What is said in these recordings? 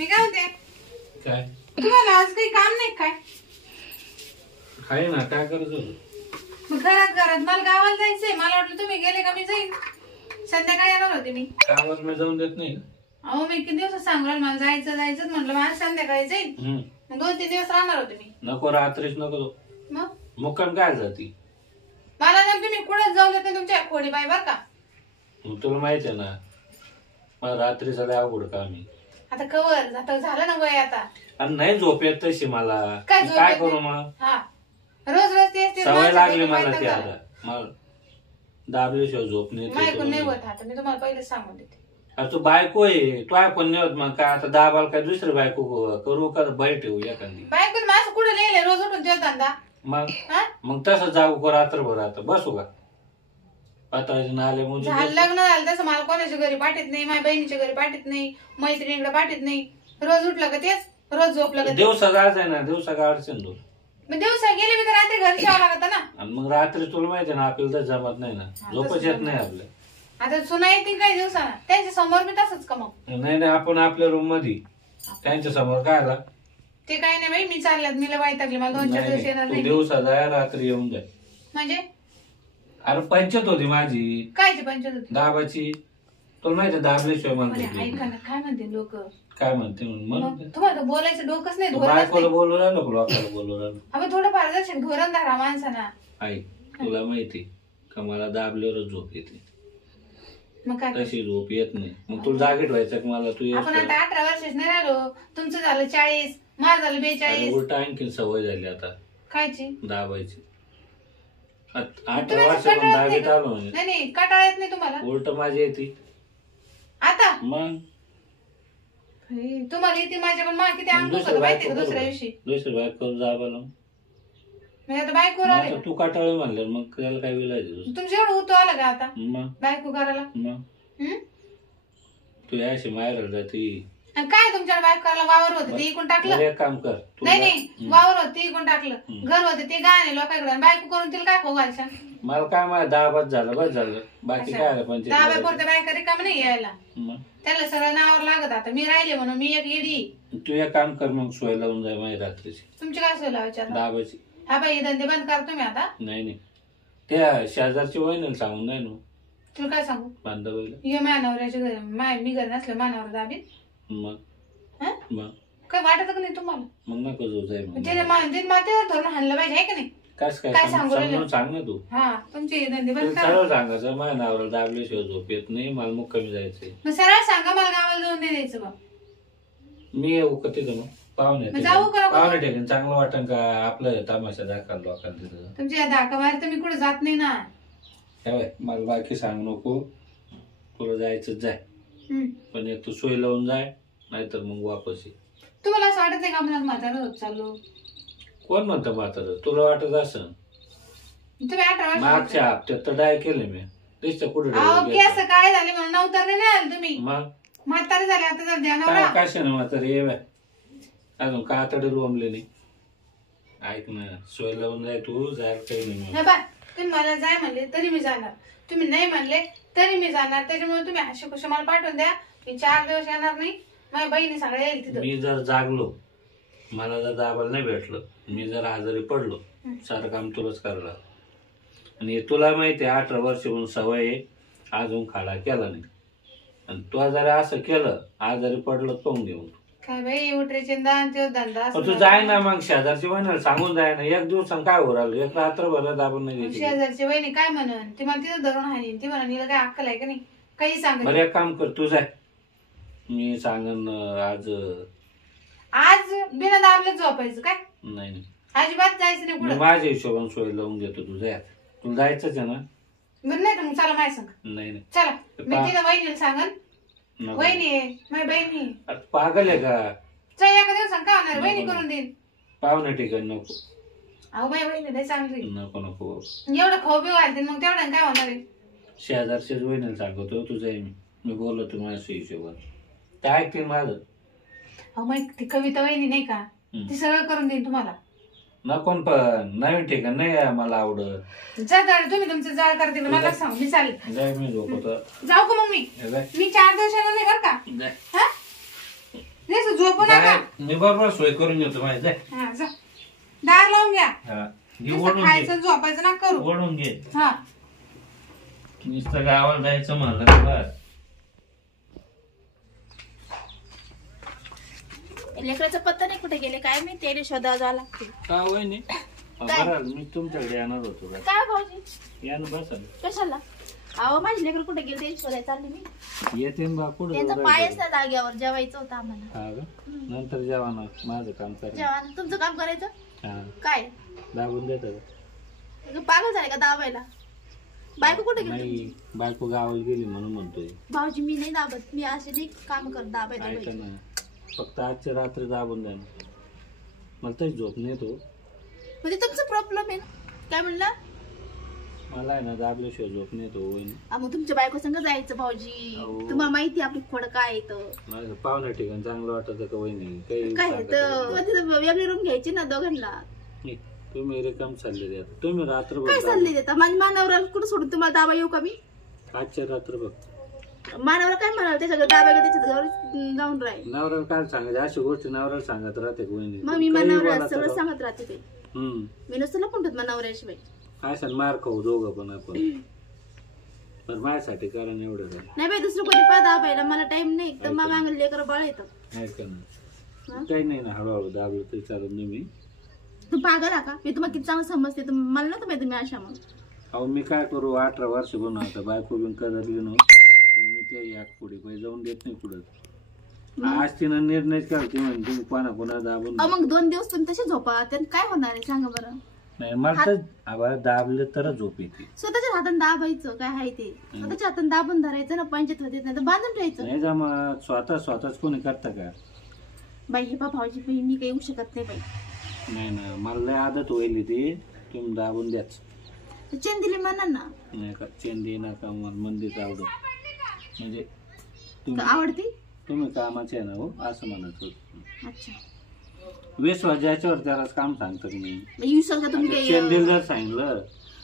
मी काय म्हणते, काय तुम्हाला आज काही काम नाही काय? आहे ना, काय करत मग घरात मला गावाला जायचंय. मला वाटलं तुम्ही गेले का मी जाईन. संध्याकाळी येणार होते मी. कामावर मी जाऊन देत नाही. अहो मी किती दिवस सांगू मला जायचं म्हटलं. मला संध्याकाळी जाईल. मग 2-3 दिवस राहणार होते मी. नको रात्रीच नको तो. मग मुक्काम काय जाती? मला ना तुम्ही कुठं जाऊ देत नाही तुमच्या खोडी बाई बर का. तुला माहिती आहे ना, मला रात्री झालं अवघड काम आहे. आता कवर आता झालं ना वय आता. आणि नाही झोप येत तशी मला. काय करू मग? हा रोज तेच सवय लागली मला ती. आता मला दाबल्याशिवाय झोप नाही. नाही होत. आता मी तुम्हाला पहिलेच सांगून देते. तू बायको आहे, तू पण नाही होत. मग काय आता दाबाल काय दुसरी बायको करू का बाई ठेवू एखादी? बायको माझं कुठं लिहिलंय रोज उठून जेव धंदा. मग तसं जाऊ का रात्रभर? आता बसू का पातळाचे नाले म्हणजे लग्न झालं तसं मला कोणाच्या घरी पाठवत नाही, माझ्या बहिणीच्या घरी पाठवत नाही, मैत्रिणीकडे पाठवत नाही. रोज उठलं का तेच, रोज झोपलं का दिवसा जायचं आहे ना. दिवसा काय अडचण तू? मग दिवसा गेले मी तर रात्री घरी जावं लागत ना. आणि मग रात्री तुला माहिती ना आपल्याला तर जमत नाही ना, झोपच येत नाही आपल्या. आता सुना येतील काही दिवसाना त्यांच्या समोर मी तसंच का मग? नाही आपण आपल्या रूम मध्ये त्यांच्या समोर काय आला ते काही नाही बाई. मी चालल्यात मी वाईटगली. मला 2-4 दिवस येणार नाही. दिवसा जाय रात्री येऊन जाय. म्हणजे अरे पंचायत होती माझी. कायची पंचायत होती? दाबाची. तुला माहिती दाबल्याशिवाय मला ऐका ना काय म्हणते लोक. काय म्हणते म्हणून तुम्हाला बोलायचं डोकंच नाही. बायकोला बोलू राहिलो का लोकांना बोलू राहिलो? अगं थोडं फार जर धोरण धरा माणसाना. ऐक तुला माहिती का मला दाबल्यावरच झोप येते. मग काय तशी झोप येत नाही. मग तुला जागेत व्हायचं का मला? तू आपण आता 18 वर्षाच नाही राहिलो. तुमचं झालं 40, माझं झालं 42. उलट आणखी सवय झाली आता खायची दाबायची. 18 वर्षापासून दाबीत आलो म्हणजे नाही कटाळा येत नाही तुम्हाला? उलट माझी येते आता. मग तुम्हाला येते माझ्या पण मला किती अंग दुखत माहिती का दुसऱ्या दिवशी. दुसरी बायको दाबायला आता बायको आले तू काटाळे म्हणलं मग त्याला काय विलायचं? तुमचं एवढं होतो आलं का आता मग बायको करायला? मग तू याशी मारायला जाती. काय तुमच्या बायको करायला? वावर होते ते इकून टाकलं. एक काम कर. नाही वावर होते ते इकून टाकलं. घर होते ते गाणे लोकांकडे. बायको करून तिला काय खाऊ घालशान? मला काय माझ्या 10 झालं बस झालं. बाकी काय आलं पंचायत. 10 पुरते बायका रिकाम नाही यायला. त्याला सगळं नावावर लागत. आता मी राहिले म्हणून मी एक येडी. तू एक काम कर मग सोय लावून जाय माझी रात्रीची. तुमची काय सोय लावायची आता? दाबायची. हा बाई धंदे बंद कर तुम्ही आता. नाही त्या शेजारची वहिनी सांगून नाही ना. तुला काय सांगू? बांधवायला ये मानवऱ्याच्या घरी मी घरी नसलं मानावर दाबीत. मग काय वाटत का नाही तुम्हाला? मग नको जाऊ जाय. तिने माते धरून हाणलं पाहिजे आहे का नाही? काय सांगू सांग ना तू. हा तुमचे धंदे बंद कर. सरळ सांगायचं माझ्या नावाला दाबल्याशिवाय झोप येत नाही. मला मग कमी जायचंय. मग सरळ सांगा मला गावाला जाऊन नाही द्यायचं बा. मी येऊ का तिथं मग? पाहुणे जाऊ का? पाहुणे ठेकेन चांगलं वाटन का आपलं तमाशा दाखल लोकांना तिथं? तुमच्या धाका बाहेर तर मी कुठे जात नाही ना. मला बाकी सांगू नको. तुला जायचं जाय पण एक तू सोय लावून जाय नाहीतर मग वापस ये. तुम्हाला असं वाटत नाही का आपण म्हातारा होत चाललो? कोण म्हणतं म्हातारं? तुला वाटत असं? तुम्ही 18 वर्ष मागच्या हप्त्यात तर डाय केले मी. दिसतं कुठे केस काय झाले म्हणून नवतर नाही आले तुम्ही. मग म्हातारे झाले आता जर ध्यानावर. कशा ना म्हातारं ये बाय अजून का आतडे रोमले नाही. ऐक ना सोय लावून जाय तू. जायला काही नाही. तुम्ही मला जाय म्हणले तरी मी जाणार. तुम्ही नाही म्हणले तरी मी जाणार. त्याच्यामुळे तुम्ही हशी खुशी मला पाठवून द्या. मी 4 दिवस येणार नाही. माझ्या बहिणी सगळ्या येईल तिथं. मी जर जागलो मला जर दाबायला नाही भेटलं मी जर आजारी पडलो सारं काम तुलाच करायला. आणि तुला माहिती आहे 18 वर्ष म्हणून सवय आहे. अजून खाडा केला नाही. आणि तू जर असं केलं आजारी पडलं पाहून घेऊन काय बाई उठरेचे धंदा. तू जाय ना मग शेजारची वहिनी सांगून जाय ना. एक दिवसांनी काय हो राहिलं? एक रात्रभर दाबून नाही. शेजारची वहिनी काय म्हणून ती मला तिथं धरून हानी. ती म्हणून हिला काय अक्कल आहे का नाही? काही सांग. बरं एक काम कर तू जाय. मी सांगन आज बिना दाबलं झोपायचं काय? नाही अजिबात जायचं नाही कुठं. माझ्या हिशोबाने सोय लावून देतो. तू जाय. तुला जायचंच आहे ना? बरं नाही तर मग चला माझ्या सांग. नाही चला मी तिथं वहिनीला सांगन. वहिनी आहे माझी बहिणी. पागल आहे का? चल एका दिवसांनी काय होणार? वहिनी करून देईन. पाहुणे ठिकाण नको. अहो माझी बहिणी नाही चांगली. नको नको एवढं खाऊ बिऊ घालते मग तेवढं काय होणार आहे? शेजारच्याच वहिनीला सांगतो तू जाय. मी बोलतो माझ्या हिशोबाने ते ऐकते माझं. अहो मग ती कविता वहिनी नाही का ती सगळं करून देईन तुम्हाला. नको पण नवीन ठिकाण नाही मला आवडत. जा तुम्ही तुमचं जाळ करते मला सांग. मी चालेल जाय. मी झोपतो. जाऊ का मग? मी 4 दिवस येणार नाही बरं का? नाही झोपू नका. मी बरोबर सोय करून घेतो माझी. जाय. हा जा. दार लावून घ्या. हा घे नुसतं ओढून घे. खायचं झोपायचं ना करू. ओढून घे. हा नुसतं गावाला जायचं म्हणलं तर बस. लेकराचा पत्ता नाही कुठे गेले काय मी त्याने शोधावं जावं लागते. का वय नाही बरं मी तुमच्याकडे येणार होतो. काय भाऊजी या ना बस कशाला? अहो माझे लेकर कुठे गेले ते शोधायला चालले मी. येते ना बा कुठं त्यांचा जाऊ पायच राहिलं? त्या जागेवर जेवायचं होतं आम्हाला. हा का नंतर जेवा ना माझं काम करा. जेव्हा तुमचं काम करायचं हा काय दाबून देतात. पागल झाले का दाबायला? बायको कुठे गेली नाही तुमची? बायको गावाला गेली म्हणून म्हणतोय. भाऊजी मी नाही दाबत. मी असे नाही काम करत दाबायला ऐका पाहिजे. ना फक्त आजच्या रात्री दाबून द्या ना. मला तरी झोप नाही तो. म्हणजे तुमचं प्रॉब्लेम आहे ना? काय म्हणला? मला आहे ना दाबल्याशिवाय झोप नाही तो वय मग तुमच्या बायको संग जायचं भाऊजी. अहो. तुम्हाला माहिती आपली खोड काय येतं माझं पाहुण्या ठिकाणी चांगलं वाटत का वय नाही काही काय सांगत येतं. नाही. तिथं वेगळी रूम घ्यायची ना दोघांना. नाही, तुम्ही रिकाम चालले द्या तुम्ही रात्रभर काय दाबा. चालले देता? माझ्या मानावर कुठं सोडून तुम्हाला दाबा येऊ का मी? आजच्या रात्रभर मानावर काय म्हणाल त्याच्या दाबा का त्याच्या घरी जाऊन राहील. नवऱ्याला काय सांगायचं अशी गोष्टी नवऱ्याला सांगत राहते का वहिनी? मग मी काही मानावर बोला सगळं तर. सांगत राहते ते. हम्म मी नुसतं लपून ठेवत नवऱ्याशिवाय. काय सांग मार खाऊ दोघं पण आपण पण माझ्यासाठी कारण एवढं काय नाही बाई दुसरं कोणी पा दाबायला मला टाइम नाही. तर मग मागं लेकर बाळ येतं. नाही का ना काही नाही ना हळूहळू दाबलं तरी चालत नाही मी. तू पागल आहे का? मी तुम्हाला किती चांगलं समजते. मला नव्हतं माहिती मी अशा मग. अहो मी काय करू 18 वर्ष बनव आता बायको बिन कदरली ना मी ते या पुढे काही जाऊन देत नाही पुढं. आज तिनं निर्णय करते म्हणजे तुम्ही कोणा दाबून मग 2 दिवस तुम्ही तसे झोपा त्यात काय होणार आहे सांगा बरं. नाही मला तर आवाज दाबले तरच झोप येते. स्वतःच्या हाताने दाबायचं काय आहे ते. स्वतःच्या हाताने दाबून धरायचं ना. पंचायत होते नाही तर बांधून ठेवायचं. नाही जा मग स्वतःच कोणी करतं का? बाई हे भाऊजी बाई मी काही येऊ शकत नाही बाई. नाही ना मला लय आदत होईल ती तुम्ही दाबून द्याच. चेन दिली म्हणा ना. नाही का चेंदी नका मला मंदिर आवडत म्हणजे का आवडती? तुम्ही कामाचे आहे ना हो असं म्हणायचं. अच्छा विश्वास ज्याच्यावर त्यालाच काम सांगतात मी. विश्वास का तुम्ही काही चेंदील जर सांगितलं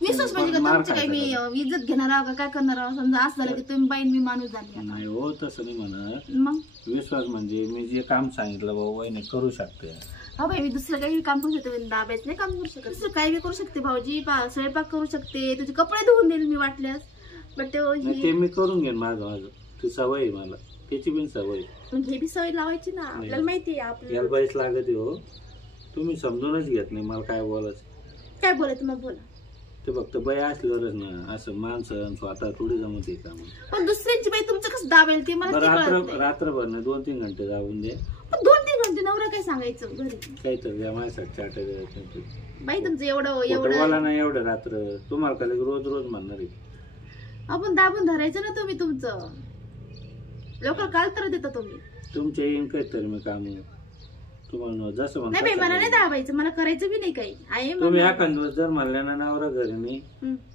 विश्वास म्हणजे का मार तुमची काही मी खायचा इज्जत घेणार आहो का काय करणार आहो? समजा असं झालं की तुम्ही बाईन मी माणूस झाली. नाही हो तसं नाही म्हणत. मग विश्वास म्हणजे मी जे काम सांगितलं भाऊ वहिनी करू शकते. हा बाई मी दुसरं काही काम करू शकते. दाबायचं नाही काम करू शकत. दुसरं काही बी करू शकते भाऊजी. स्वयंपाक करू शकते. तुझे कपडे धुवून देईल मी वाटल्यास. बट नाही ते मी करून घेईन माझं ती सवय आहे मला त्याची पण सवय. हे बी सवय लावायची ना. आपल्याला माहिती आहे आपल्याला याला बाईच लागत हो. तुम्ही समजूनच घेत नाही मला काय बोलायचं. काय बोलायचं मग बोला. ते फक्त बाई असल्यावरच ना असं माणसं स्वतः थोडी जमत का मग. पण दुसऱ्यांची बाई तुमचं कसं दाबेल ते मला ते कळत नाही. रात्रभर नाही 2-3 घंटे जाऊन दे. पण 2-3 घंटे नवरा काय सांगायचं घरी. काहीतरी या माझ्यासाठी चाटायचं बाई तुमचं एवढं बोला ना एवढं रात्र तुम्हाला का रोज म्हणणार आहे. आपण दाबून धरायचं ना तुम्ही तुमचं. लोक काल तर देता तुम्ही. तुमच्या येईन काहीतरी मी काम तुम्हाला जसं नाही बाई मला नाही दाबायचं. मला करायचं बी नाही काही आहे. तुम्ही एखाद दिवस जर म्हणल्या ना नवरा घरी नाही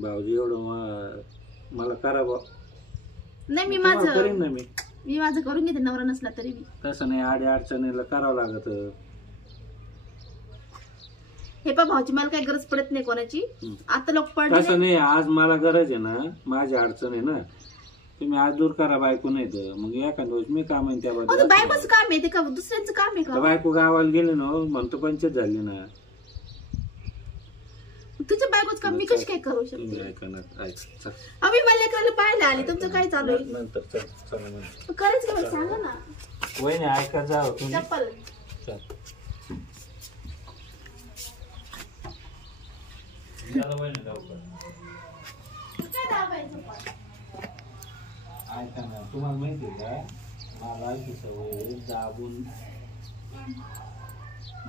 भाऊजी एवढं मला करा बा नाही मी करीन माझं ना मी माझं करून घेते नवरा नसला तरी मी. तसं नाही आडी अडचणीला करावं लागत. हे पा भाऊची मला काही गरज पडत नाही कोणाची. आता लोक तसं पडले नाही आज मला गरज आहे ना माझी अडचण आहे ना तुम्ही आज दूर करा बायको नाही तर मग एखाद दिवस मी काम आहे त्याबद्दल. बायकोच काम आहे ते का दुसऱ्यांचं काम आहे का? बायको गावाला गेली ना म्हणतो पंचायत झाली ना. तुझ्या बायकोच काम मी कशी काय करू शकते? तुम्ही ऐका ना ऐक आम्ही मला लेकराला पाहायला आले. तुमचं काय चालू आहे? नंतर चल करायचं का मला सांगा ना. वहिनी ऐका जाओ तुम्ही चप्पल चल. चला वहिनी लवकर. काय दाबायचं पण? ऐका ना तुम्हाला माहिती आहे का मला अशी सवय दाबून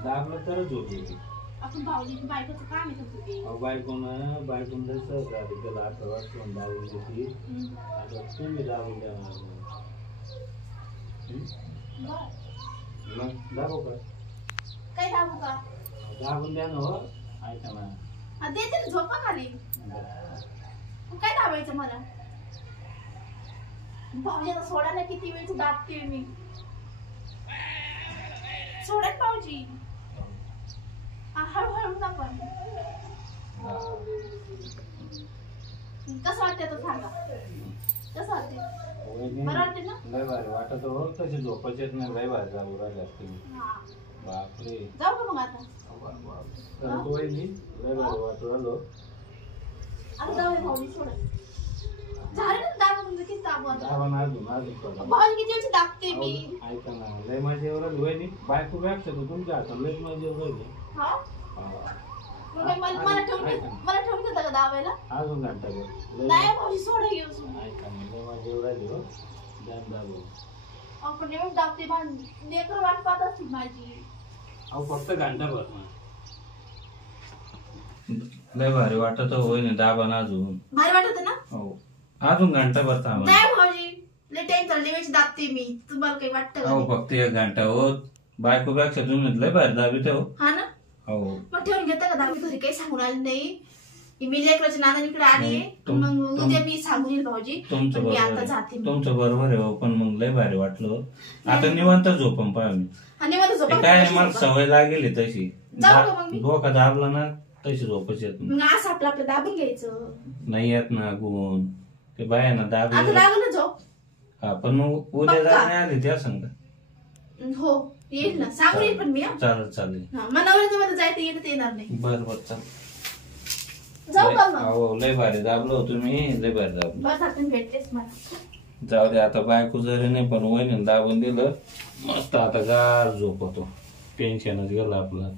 दाबलं तरच होते. आपण भाऊजी बायकोचं काम आहे तुमचं ते. बायकोनं जर सहज त्याला 18 वर्ष दाबून घेतली आता तुम्ही दाबून द्या मग दाबू का? काय दाबू का? दाबून द्या ना हो. ऐका ना देते ना झोपा खाली. काय दाबायचं मला? भाऊजी आता सोडा ना. किती वेळ दाबते मी. सोडा भाऊजी. हळूहळू ना पण. कसं वाटतं तो सांगा. कसं वाटते? वहिनी, बरं वाटते ना? लय भारी वाटत हो, तशी झोपच येत नाही, लय भारी जाऊ राहिल्या तुम्ही. हा. बापरे. जाऊ का मग आता? खरंच वहिनी, लय भारी वाटू राहिलो. आता जाऊया भाऊजी सोडा. झालं ना दाबा तुमचं किती दाबू आता? दाबा ना अजून थोडा. भाऊजी किती वेळची दाबते मी. ऐका ना, लय मजा येऊ राहिली वहिनी, बायको पेक्षा तर तुमच्या हातात लय मजा येऊ राहिली. हा? हा. मला ठेवून देता का दाबायला? अजून घंटाभर. नाही भाऊजी सोडा घेऊन. ऐका ना, लय मजा येऊ राहिली हो. जाम दाबू. आपण एवढं दाबते लेकर वाट पाहत असतील माझी. अहो फक्त घंटाभर ना. लय भारी वाटत हो वहिनी, दाबा ना अजून. भारी वाटत ना? हो अजून घंटाभर थांबा. नाही भाऊजी लय टाइम चालले वेळची दाबते मी. तुम्हाला काही वाटतं अहो का? फक्त 1 घंटा हो. बायको पेक्षा तुम्ही लय भारी दाबीत हो. हा ना? हो. मग ठेवून घेता का दाबी? घरी काही सांगून आले नाही. मी लेकराच्या नानांकडे आली. मग उद्या मी सांगून येईल भाऊजी. तुमचं पण मी आता बरोबर जाते. आहे. तुमचं बरोबर आहे हो, पण मग लय भारी वाटलं. आता निवांत झोपून पाहा मी. आणि मला झोपा ते काय मला सवय लागेली तशी. जाऊ का मग मी? डोका दाबला ना तशी झोपच येत नाही. मग असं आपलं दाबून घ्यायचं. नाही येत ना गुण. ते बाया ना आता दाबले. लागलं ना झोप. हा पण मग उद्या पक्का? जाणे आली त्या सांगा. हो येईल ना, सांगून येईल पण मी. चालेल. मनावर मध्ये जायचं येणार नाही. बर चालेल. जाऊ का मग? हो लय भारी दाबलो तुम्ही, लय भारी दाबलो. बस आता भेटतेस मला. जाऊ दे आता, बायको जरी नाही पण वहिनी दाबून दिलं मस्त. आता गार झोपतो, टेन्शनच गेलं आपलं.